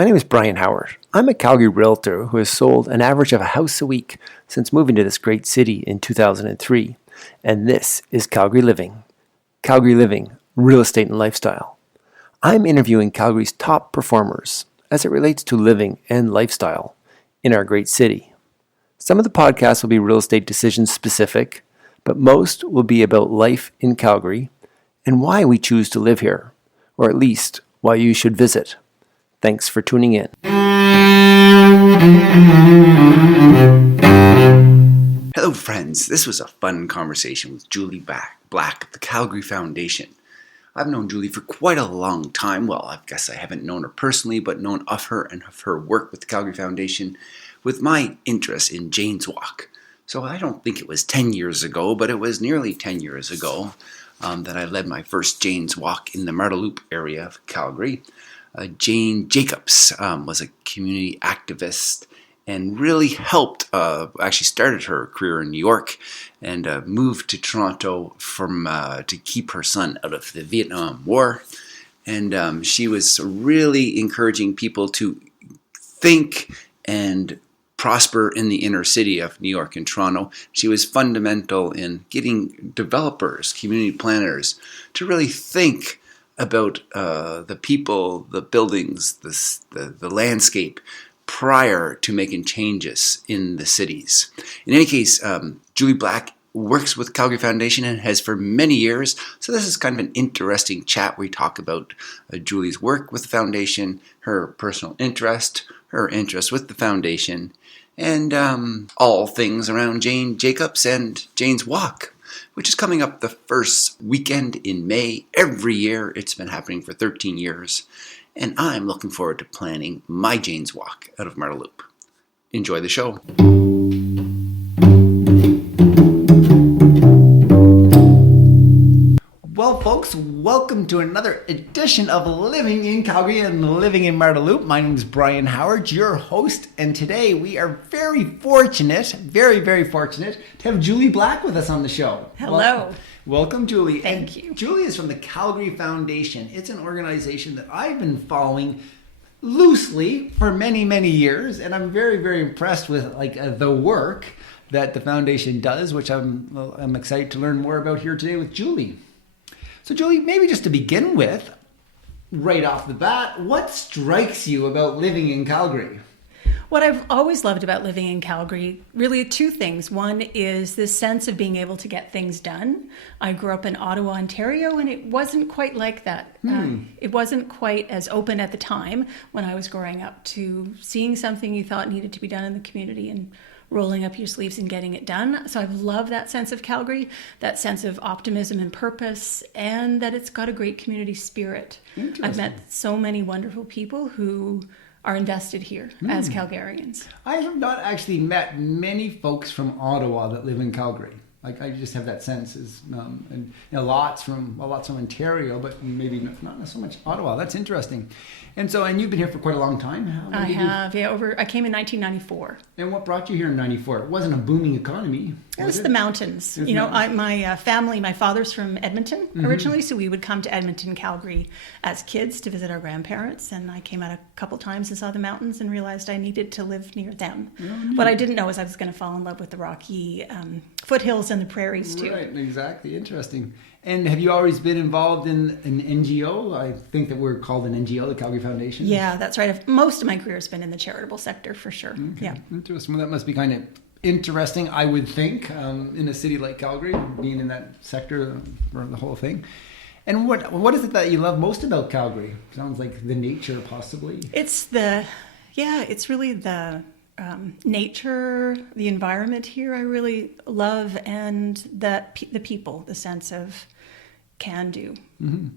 My name is Brian Howard. I'm a Calgary realtor who has sold an average of a house a week since moving to this great city in 2003. And this is Calgary Living. Calgary Living, real estate and lifestyle. I'm interviewing Calgary's top performers as it relates to living and lifestyle in our great city. Some of the podcasts will be real estate decision specific, but most will be about life in Calgary and why we choose to live here, or at least why you should visit. Thanks for tuning in. Hello friends, this was a fun conversation with Julie Black of the Calgary Foundation. I've known Julie for quite a long time. Well, I guess I haven't known her personally, but known of her and of her work with the Calgary Foundation with my interest in Jane's Walk. So I don't think it was 10 years ago, but it was nearly 10 years ago that I led my first Jane's Walk in the Marda Loop area of Calgary. Jane Jacobs was a community activist and really helped, actually started her career in New York and moved to Toronto to keep her son out of the Vietnam War. And she was really encouraging people to think and prosper in the inner city of New York and Toronto. She was fundamental in getting developers, community planners, to really think about the people, the buildings, the landscape prior to making changes in the cities. In any case, Julie Black works with Calgary Foundation and has for many years. So this is kind of an interesting chat where we talk about Julie's work with the foundation, her personal interest, her interest with the foundation, and all things around Jane Jacobs and Jane's Walk, which is coming up the first weekend in May every year. It's been happening for 13 years, and I'm looking forward to planning my Jane's Walk out of Marda Loop. Enjoy the show. Well, folks, welcome to another edition of Living in Calgary and Living in Marda Loop. My name is Brian Howard, your host, and today we are very fortunate to have Julie Black with us on the show. Hello. Welcome, Julie. Thank you. Julie is from the Calgary Foundation. It's an organization that I've been following loosely for many, many years, and I'm very impressed with the work that the foundation does, which I'm excited to learn more about here today with Julie. So Julie, maybe just to begin with, right off the bat, what strikes you about living in Calgary? What I've always loved about living in Calgary, really two things. One is this sense of being able to get things done. I grew up in Ottawa, Ontario, and it wasn't quite like that. It wasn't quite as open at the time when I was growing up to seeing something you thought needed to be done in the community and rolling up your sleeves and getting it done. So I've loved that sense of Calgary, that sense of optimism and purpose, and that it's got a great community spirit. I've met so many wonderful people who are invested here as Calgarians. I have not actually met many folks from Ottawa that live in Calgary. I just have that sense, and lots from Ontario, but maybe not so much Ottawa. That's interesting. And you've been here for quite a long time. I have, I came in 1994. And what brought you here in '94? It wasn't a booming economy. It was the mountains. My family, my father's from Edmonton originally, so we would come to Edmonton, Calgary as kids to visit our grandparents. And I came out a couple times and saw the mountains and realized I needed to live near them. What I didn't know is I was going to fall in love with the rocky foothills and the prairies too. Right, exactly. Interesting. And have you always been involved in an NGO? I think that we're called an NGO, the Calgary Foundation. Yeah, that's right. Most of my career has been in the charitable sector for sure. Okay. Yeah. Interesting. Well, that must be kind of interesting, I would think, in a city like Calgary, being in that sector for the whole thing. And what is it that you love most about Calgary? Sounds like the nature, possibly. It's really the nature, the environment here I really love, and the people, the sense of can do. Mm-hmm.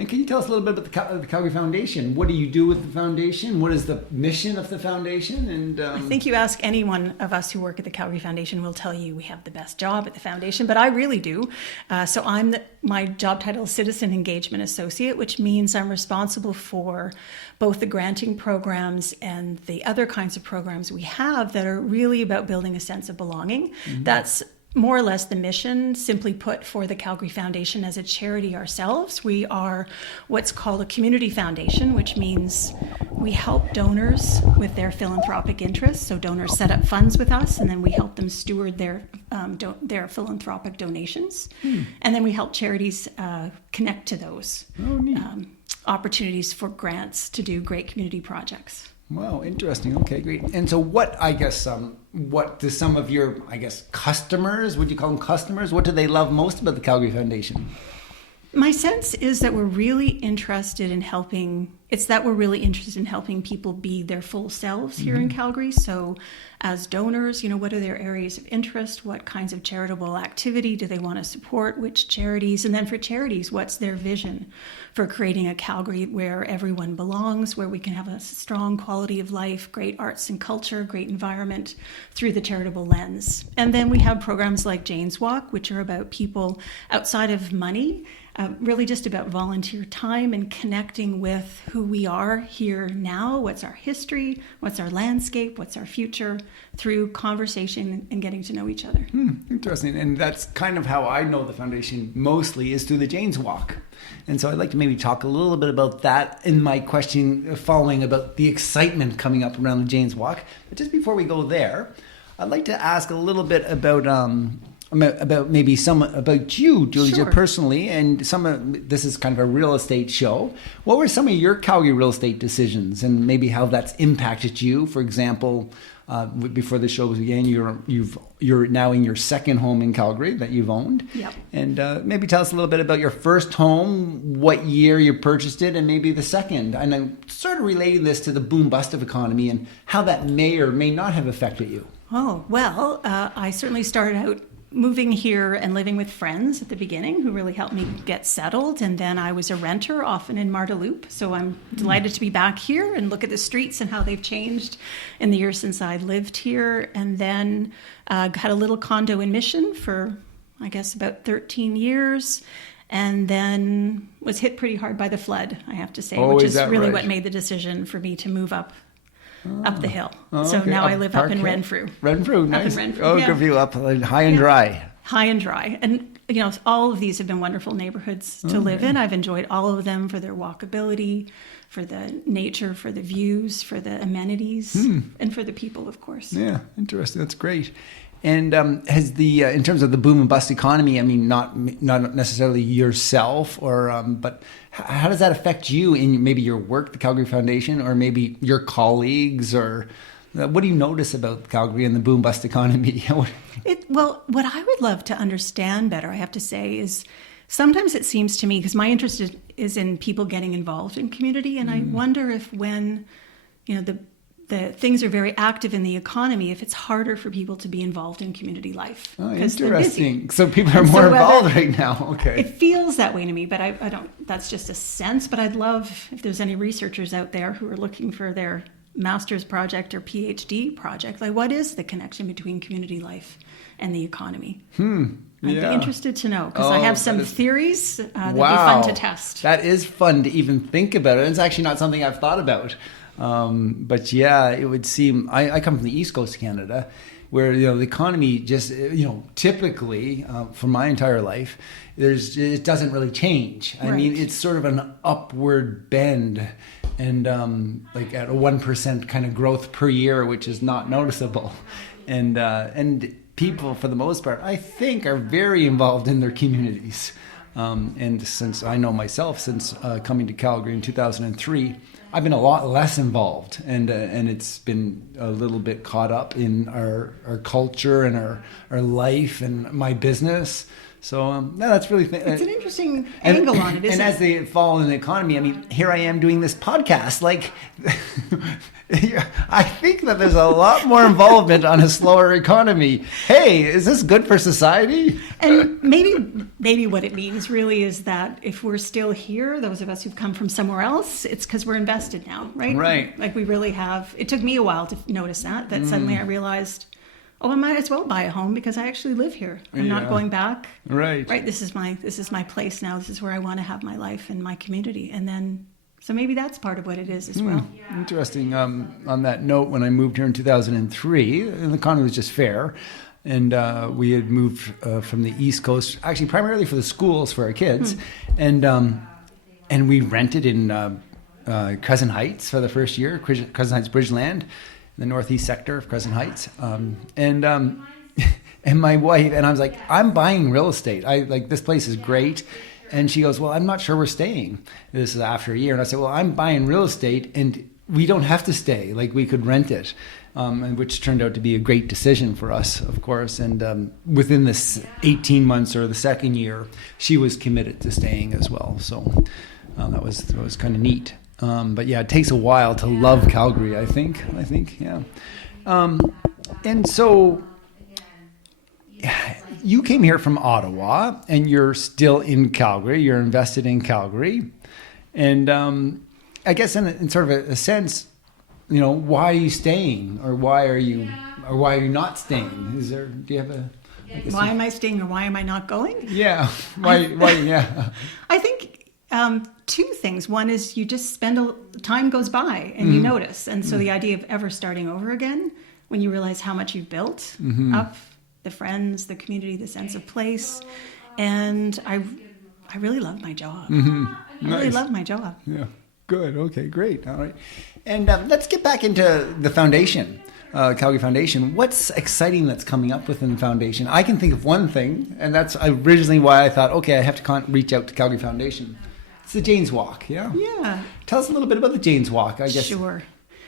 And can you tell us a little bit about the Calgary Foundation? What do you do with the foundation? What is the mission of the foundation? And I think you ask any one of us who work at the Calgary Foundation, we'll tell you we have the best job at the foundation, but I really do. My job title is Citizen Engagement Associate, which means I'm responsible for both the granting programs and the other kinds of programs we have that are really about building a sense of belonging. Mm-hmm. That's more or less the mission, simply put, for the Calgary Foundation as a charity ourselves. We are what's called a community foundation, which means we help donors with their philanthropic interests. So donors set up funds with us, and then we help them steward their philanthropic donations. And then we help charities connect to those opportunities for grants to do great community projects. Wow, interesting. Okay, great. And so what do some of your, customers, would you call them customers? What do they love most about the Calgary Foundation? My sense is that we're really interested in helping people be their full selves here in Calgary. So as donors, what are their areas of interest? What kinds of charitable activity do they want to support? Which charities? And then for charities, what's their vision for creating a Calgary where everyone belongs, where we can have a strong quality of life, great arts and culture, great environment through the charitable lens. And then we have programs like Jane's Walk, which are about people outside of money, really just about volunteer time and connecting with who we are here now, what's our history, what's our landscape, what's our future, through conversation and getting to know each other. Interesting. And that's kind of how I know the foundation mostly, is through the Jane's Walk. And so I'd like to maybe talk a little bit about that in my question following about the excitement coming up around the Jane's Walk. But just before we go there, I'd like to ask a little bit about maybe about you, Julie, Sure. personally, and this is kind of a real estate show. What were some of your Calgary real estate decisions, and maybe how that's impacted you? For example, before the show began, you're now in your second home in Calgary that you've owned. Yep. And maybe tell us a little bit about your first home, what year you purchased it, and maybe the second. And I'm sort of relating this to the boom-bust of economy and how that may or may not have affected you. Oh, well, I certainly started out moving here and living with friends at the beginning who really helped me get settled. And then I was a renter, often in Marda-Loop. So I'm delighted to be back here and look at the streets and how they've changed in the years since I lived here. And then had a little condo in Mission for, I guess, about 13 years. And then was hit pretty hard by the flood, I have to say, which is really what made the decision for me to move up the hill. So okay. now I live up in Renfrew. Renfrew, nice. Up in Renfrew, good for you, up high and dry. High and dry. And, all of these have been wonderful neighborhoods to live in. I've enjoyed all of them for their walkability, for the nature, for the views, for the amenities, and for the people, of course. Yeah, interesting. That's great. And has in terms of the boom and bust economy, I mean, not necessarily yourself, but how does that affect you in maybe your work, the Calgary Foundation, or maybe your colleagues, or what do you notice about Calgary and the boom bust economy? Well, what I would love to understand better, I have to say, is sometimes it seems to me, because my interest is in people getting involved in community, and I wonder if when, the things are very active in the economy, if it's harder for people to be involved in community life. Oh, interesting. So people are more involved right now. Okay. It feels that way to me, but I don't, that's just a sense, but I'd love if there's any researchers out there who are looking for their master's project or PhD project, like what is the connection between community life and the economy? I'd be interested to know, because I have some theories that'd be fun to test. That is fun to even think about it. It's actually not something I've thought about. But yeah, it would seem, I come from the East Coast of Canada, where the economy just typically for my entire life, it doesn't really change. I mean, it's sort of an upward bend, and like at a 1% kind of growth per year, which is not noticeable, and people for the most part, I think, are very involved in their communities. And since I know myself, since coming to Calgary in 2003. I've been a lot less involved, and it's been a little bit caught up in our culture and our life and my business. So that's really it's an interesting angle on it, isn't it? And as they fall in the economy, I mean, here I am doing this podcast. Like, I think that there's a lot more involvement on a slower economy. Hey, is this good for society? And maybe what it means really is that if we're still here, those of us who've come from somewhere else, it's because we're invested now, right? Right. Like we really have. It took me a while to notice that suddenly I realized, I might as well buy a home because I actually live here. I'm not going back. Right. Right. This is my place now. This is where I want to have my life and my community. And then, so maybe that's part of what it is as well. Interesting. On that note, when I moved here in 2003, and the economy was just fair. And we had moved from the East Coast, actually primarily for the schools for our kids. And we rented in Crescent Heights for the first year, Crescent Heights Bridgeland, the northeast sector of Crescent Heights. And my wife, and I was like, I'm buying real estate. This place is great. And she goes, well, I'm not sure we're staying. This is after a year. And I said, well, I'm buying real estate and we don't have to stay. Like, we could rent it, and which turned out to be a great decision for us, of course. And within this 18 months or the second year, she was committed to staying as well. So that was kind of neat. But yeah, it takes a while to love Calgary, I think, yeah. And so you came here from Ottawa, and you're still in Calgary. You're invested in Calgary. And I guess in sort of a sense, why are you staying, or why are you not staying? Do you have a? Why am I staying, or why am I not going? Yeah. Why? Yeah. I think two things. One is you just time goes by and you notice, and so the idea of ever starting over again, when you realize how much you've built up, the friends, the community, the sense of place, and I really love my job. I really love my job. Yeah. Good. Okay. Great. All right. And let's get back into the foundation, Calgary Foundation. What's exciting that's coming up within the foundation? I can think of one thing, and that's originally why I thought, okay, I have to reach out to Calgary Foundation. It's the Jane's Walk. Yeah. Yeah. Tell us a little bit about the Jane's Walk, I guess. Sure.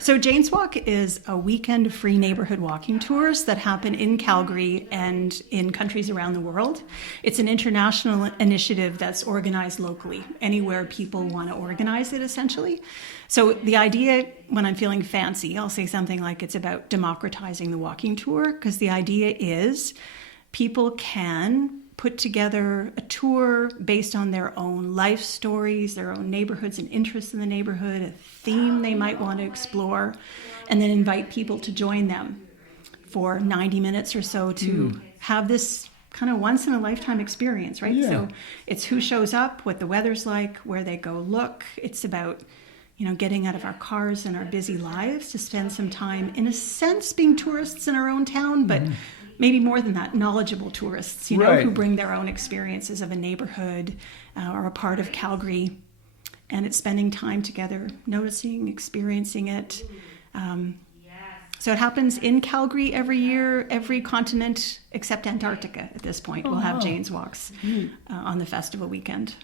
So Jane's Walk is a weekend free neighborhood walking tours that happen in Calgary and in countries around the world. It's an international initiative that's organized locally, anywhere people want to organize it, essentially. So the idea, when I'm feeling fancy, I'll say something like it's about democratizing the walking tour, because the idea is people can put together a tour based on their own life stories, their own neighborhoods and interests in the neighborhood, a theme they might want to explore, and then invite people to join them for 90 minutes or so to have this kind of once-in-a-lifetime experience, right? Yeah. So it's who shows up, what the weather's like, where they go look. It's about, getting out of our cars and our busy lives to spend some time, in a sense, being tourists in our own town, but maybe more than that, knowledgeable tourists, Right. who bring their own experiences of a neighborhood or a part of Calgary. And it's spending time together, noticing, experiencing it. So it happens in Calgary every year. Every continent except Antarctica at this point will have Jane's Walks on the festival weekend.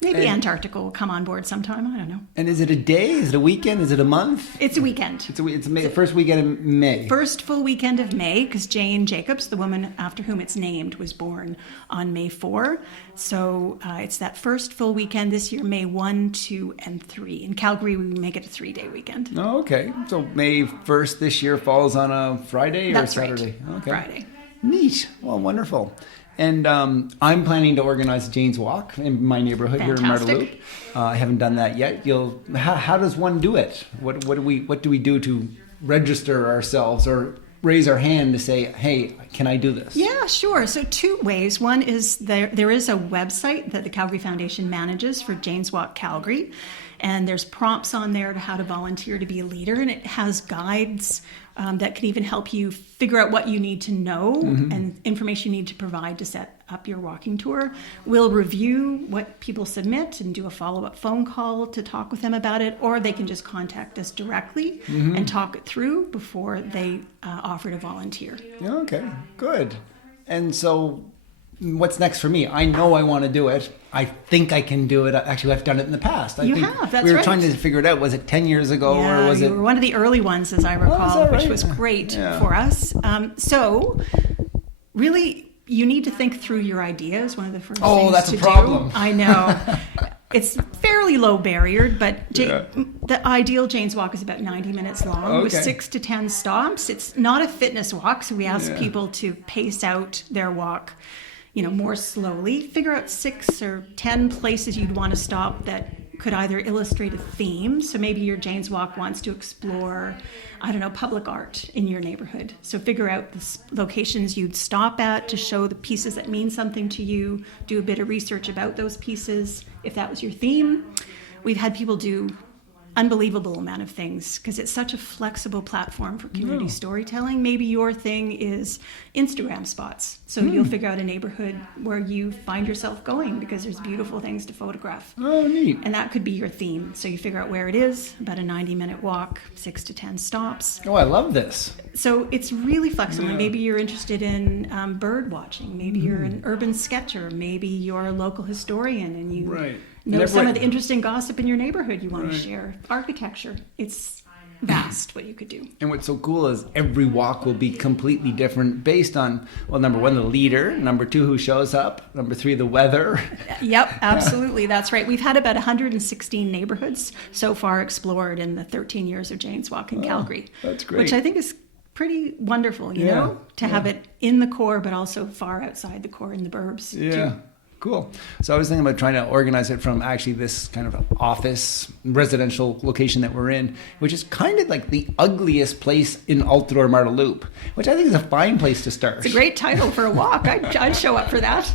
Maybe Antarctica will come on board sometime. I don't know. And is it a day? Is it a weekend? Is it a month? It's a weekend. It's May, first weekend in May. First full weekend of May, because Jane Jacobs, the woman after whom it's named, was born on May 4. So it's that first full weekend this year, May 1, 2, and 3. In Calgary, we make it a 3-day weekend. Oh, okay. So May 1st this year falls on a Friday That's or Saturday? right. Okay. Friday. Neat. Well, wonderful. And I'm planning to organize a Jane's Walk in my neighborhood here in Myrtle Loop. I haven't done that yet. How does one do it? What do we do to register ourselves or raise our hand to say, hey, can I do this? Yeah, sure. So two ways. One is there is a website that the Calgary Foundation manages for Jane's Walk Calgary. And there's prompts on there to how to volunteer to be a leader. And it has guides that can even help you figure out what you need to know and information you need to provide to set up your walking tour. We'll review what people submit and do a follow-up phone call to talk with them about it, or they can just contact us directly and talk it through before they offer to volunteer. Okay, good. And so what's next for me? I know I want to do it. I think I can do it. Actually, I've done it in the past. I You think have, that's we were right. trying to figure it out. Was it 10 years ago or was you it? were one of the early ones, as I recall, that which right? was great Yeah. for us. So really, you need to think through your ideas. One of the first things that's to a problem. do. I know. It's fairly low barriered, but the ideal Jane's Walk is about 90 minutes long with 6 to 10 stops. It's not a fitness walk, so we ask people to pace out their walk, more slowly. Figure out 6 or 10 places you'd want to stop that could either illustrate a theme. So maybe your Jane's Walk wants to explore, public art in your neighborhood. So figure out the locations you'd stop at to show the pieces that mean something to you. Do a bit of research about those pieces, if that was your theme. We've had people do unbelievable amount of things because it's such a flexible platform for community storytelling. Maybe your thing is Instagram spots. So you'll figure out a neighborhood where you find yourself going because there's beautiful things to photograph. Oh, neat. And that could be your theme. So you figure out where it is, about a 90-minute walk, 6 to 10 stops. Oh, I love this. So it's really flexible. Yeah. Maybe you're interested in bird watching. Maybe you're an urban sketcher. Maybe you're a local historian and you know some of the interesting gossip in your neighborhood you want to share. Architecture. It's vast what you could do. And what's so cool is every walk will be completely different based on, well, number one, the leader, number two, who shows up, number three, the weather. Yep, absolutely. That's right. We've had about 116 neighborhoods so far explored in the 13 years of Jane's Walk in Calgary. That's great. Which I think is pretty wonderful, you know, to have it in the core, but also far outside the core in the burbs, too. Cool. So I was thinking about trying to organize it from actually this kind of office residential location that we're in, which is kind of like the ugliest place in Altadore Marda Loop, which I think is a fine place to start. It's a great title for a walk. I'd show up for that.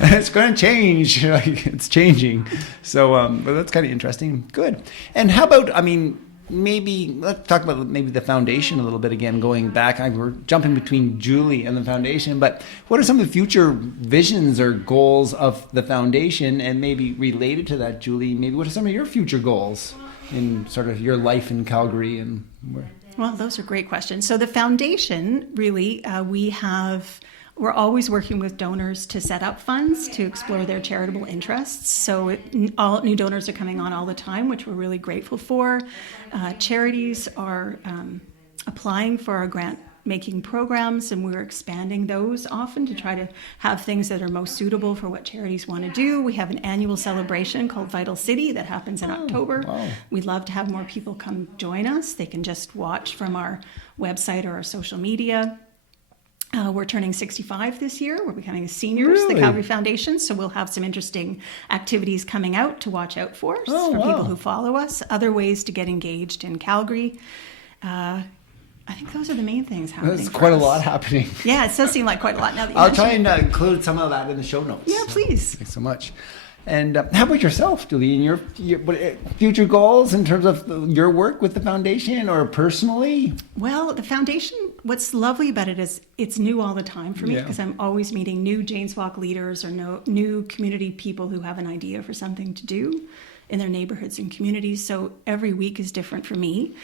It's going to change. It's changing. So but that's kind of interesting. Good. And how about, I mean, maybe let's talk about maybe the foundation a little bit again, going back. We're jumping between Julie and the foundation, but what are some of the future visions or goals of the foundation? And maybe related to that, Julie, maybe what are some of your future goals in sort of your life in Calgary and where? Well, those are great questions. So the foundation, really, we're always working with donors to set up funds to explore their charitable interests. So all new donors are coming on all the time, which we're really grateful for. Charities are applying for our grant-making programs, and we're expanding those often to try to have things that are most suitable for what charities want to do. We have an annual celebration called Vital City that happens in October. Wow. We'd love to have more people come join us. They can just watch from our website or our social media. We're turning 65 this year. We're becoming seniors, the Calgary Foundation. So we'll have some interesting activities coming out to watch out for people who follow us. Other ways to get engaged in Calgary. I think those are the main things happening. There's quite a lot happening. Yeah, it does seem like quite a lot now that you I'll mention try and it. include some of that in the show notes. Yeah, please. Thanks so much. And how about yourself, Julie, and your future goals in terms of your work with the foundation or personally? Well, the foundation, what's lovely about it is it's new all the time for me because I'm always meeting new Jane's Walk leaders or new community people who have an idea for something to do in their neighborhoods and communities. So every week is different for me.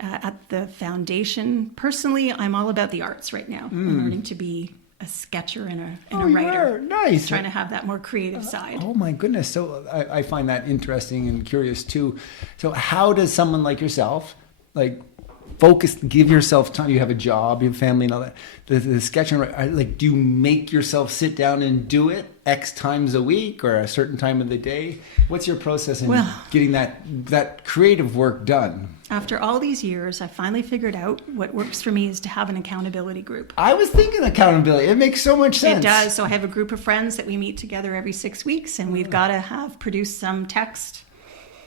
At the foundation, personally, I'm all about the arts right now. I'm learning to be a sketcher and a writer. Nice. Trying to have that more creative side. Oh my goodness. So I find that interesting and curious too. So how does someone like yourself, give yourself time? You have a job, you have family and all that. The sketch and do you make yourself sit down and do it X times a week or a certain time of the day? What's your process in getting that creative work done? After all these years, I finally figured out what works for me is to have an accountability group. I was thinking accountability. It makes so much sense. It does. So I have a group of friends that we meet together every 6 weeks, and we've got to have produced some text.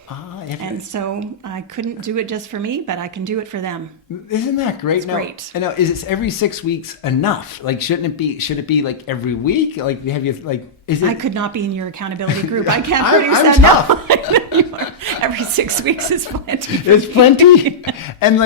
And so I couldn't do it just for me, but I can do it for them. Isn't that great? It's great. And now, is it every 6 weeks enough? Should it be like every week? Is it? I could not be in your accountability group. I can't produce I'm that. tough. No. Every 6 weeks is plenty. It's plenty. And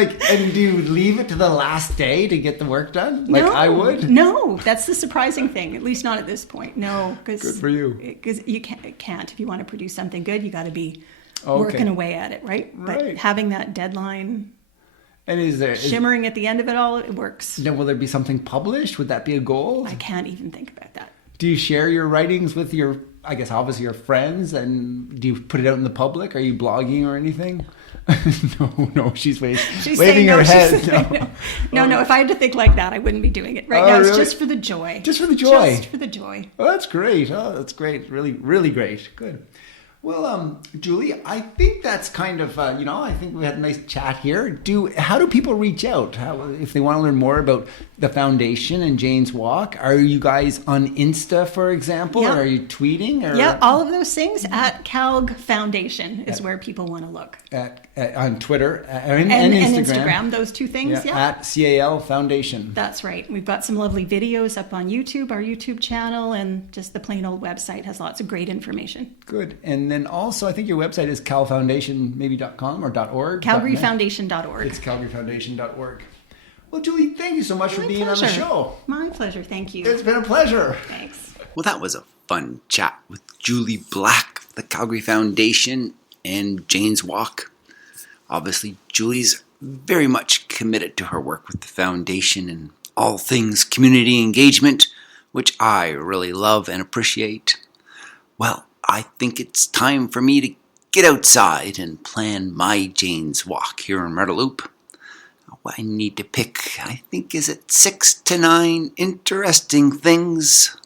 do you leave it to the last day to get the work done? No, I would? No, that's the surprising thing. At least not at this point. No, good for you. Because you can't. If you want to produce something good, you got to be working away at it, right? But having that deadline and shimmering at the end of it all, it works. Now, will there be something published? Would that be a goal? I can't even think about that. Do you share your writings with your, I guess, obviously your friends? And do you put it out in the public? Are you blogging or anything? No, she's waving her head. No. If I had to think like that, I wouldn't be doing it. Right now, it's just for the joy. Just for the joy? Just for the joy. Oh, that's great. Really, really great. Good. Well, Julie, I think that's kind of, I think we had a nice chat here. How do people reach out? If they want to learn more about the foundation and Jane's Walk? Are you guys on Insta, for example? Yeah. Or are you tweeting? Yeah, all of those things at Calg Foundation is where people want to look. On Twitter and Instagram, those two things, At CAL Foundation. That's right. We've got some lovely videos up on YouTube, our YouTube channel, and just the plain old website has lots of great information. Good. And then also, I think your website is calfoundation.com or .org. CalgaryFoundation.org. It's calgaryfoundation.org. Well, Julie, thank you so much for being on the pleasure. show. My pleasure. Thank you. It's been a pleasure. Thanks. Well, that was a fun chat with Julie Black, the Calgary Foundation, and Jane's Walk. Obviously, Julie's very much committed to her work with the foundation and all things community engagement, which I really love and appreciate. Well, I think it's time for me to get outside and plan my Jane's Walk here in Myrtleloop. I need to pick, I think, is it 6 to 9 interesting things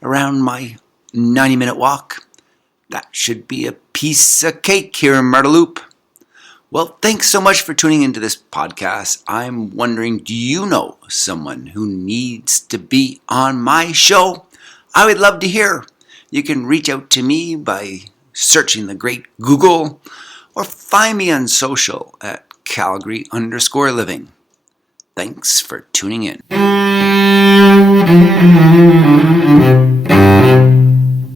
around my 90-minute walk. That should be a piece of cake here in Myrtleloop. Well, thanks so much for tuning into this podcast. I'm wondering, do you know someone who needs to be on my show? I would love to hear. You can reach out to me by searching the great Google or find me on social at Calgary_living. Thanks for tuning in.